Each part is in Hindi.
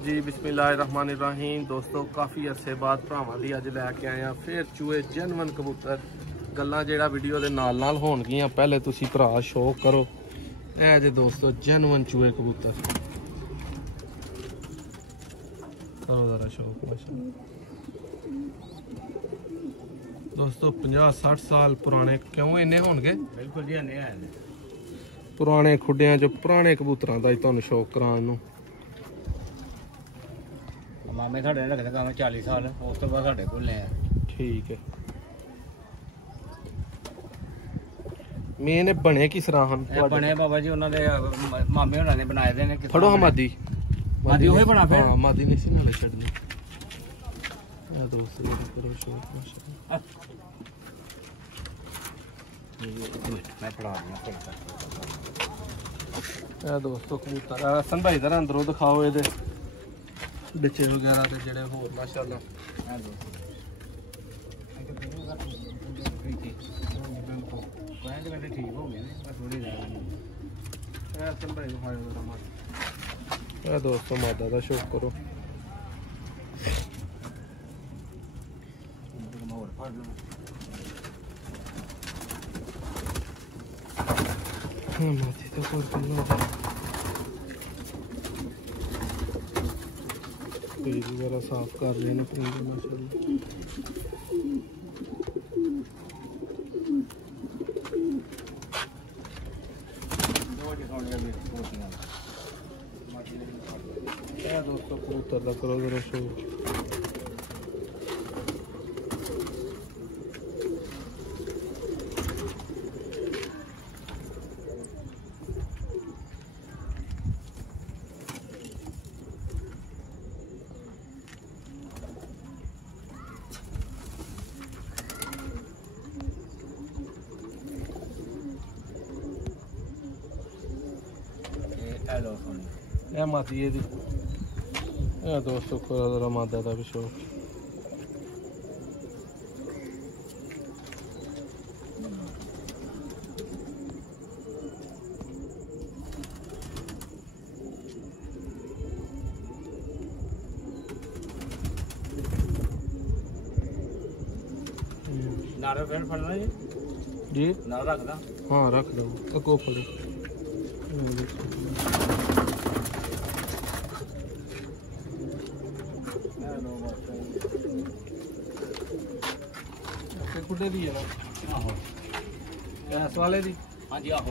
जी बिस्मिल्लाहिर्रहमानिर्रहीम। दोस्तों काफ़ी अरसे बाद भरावां दी अज लैके आए हैं फिर चूहे जेनवन कबूतर। गल्लां जेड़ा वीडियो दे नाल होणगियां, पहले तुसी भरा शो करो। ए जे दोस्तों जेनवन चूहे कबूतर, करो जरा शौक माशाअल्लाह। दोस्तों 50-60 साल पुराने क्यों इन्ने होणगे? बिल्कुल जी नहीं है। पुराने खुड्डियां जो पुराने कबूतरां दा तुहानूं शौक कराउण नूं। मामे साढ़े ने रखने काम 40 साल, उस तो बाद साढ़े कोल है। ठीक है। मेन बने किस तरह हम? बने बाबा जी उन्होंने मामे होना ने बनाए दे ने। फड़ो हम मादी मादी ओही बना फिर। हां मादी नहीं सी नाले छड़नी। ये दोस्तों करो शौक माशाअल्लाह। मैं पढ़ा दिया ये दोस्तों कबूतर हसन भाई इधर अंदरों दिखाओ ये बच्चे वगैरह ते जेड़े होर माशाअल्लाह। ठीक हो गए थोड़ी हसन भाई दोस्तों मादा का शौक करो। मादी तो पेज वगैरह साफ कर रहे हैं माशाल्लाह। दोस्तों कबूतर का करो जरा शो। ये मादी है दी। ये दोस्तों करो जरा मादा का भी शौक। नारे फैन फड़ना जी नारा रखदा। हाँ रख दो अगो फड़ो। खुडे दी है ना? आहो इस वाले दी? हाँ जी आहो।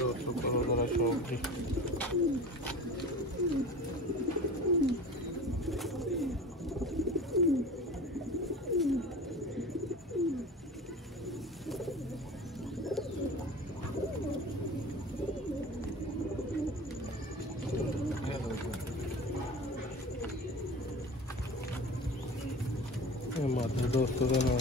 दोस्तों करो जरा शौक जी। मादा दोस्तों का नाम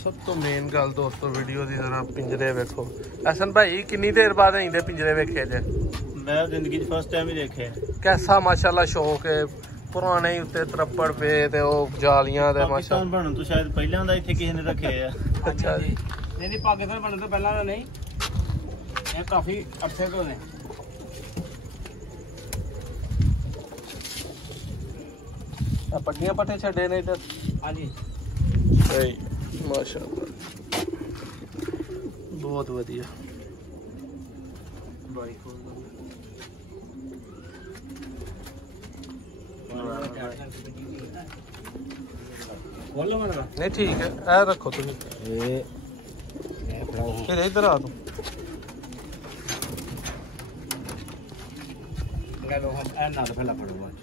सब तो मेन गल दोस्तों वीडियो की जरा पिंजरे वेखो। हसन भाई कितनी देर बाद आइंदे पिंजरे वेखे जे? मैं जिंदगी फर्स्ट टाइम ही देखे। कैसा माशाल्लाह शौक है? पुराने ही उत्ते त्रप्पड़ पे ते ओ जालियां ते पाकिस्तान बनन तो शायद पहले दा इथे किसी ने रखे है। अच्छा जी। नहीं पाकिस्तान बनने तो पहला दा नहीं, ये काफी अरसे तो ने। पट्टियां पट्टे छड़े ने इधर। हां जी सही माशाल्लाह बहुत बढ़िया। भाई खोलो मेरा नहीं ठीक है ए रखो तुम फिर इधर आ तुम। लो हम ए ना पहला पड़ो आज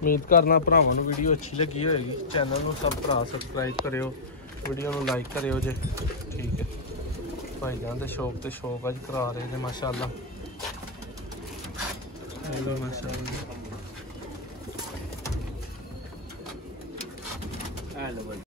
उम्मीद करना भरावां नूं वीडियो अच्छी लगी होएगी। चैनल नूं सब भरा सबसक्राइब करियो, वीडियो नूं लाइक करियो जे। ठीक है भाईजान दे शौक ते शौक अज करा रहे ने माशाअल्लाह। हेलो माशाअल्लाह।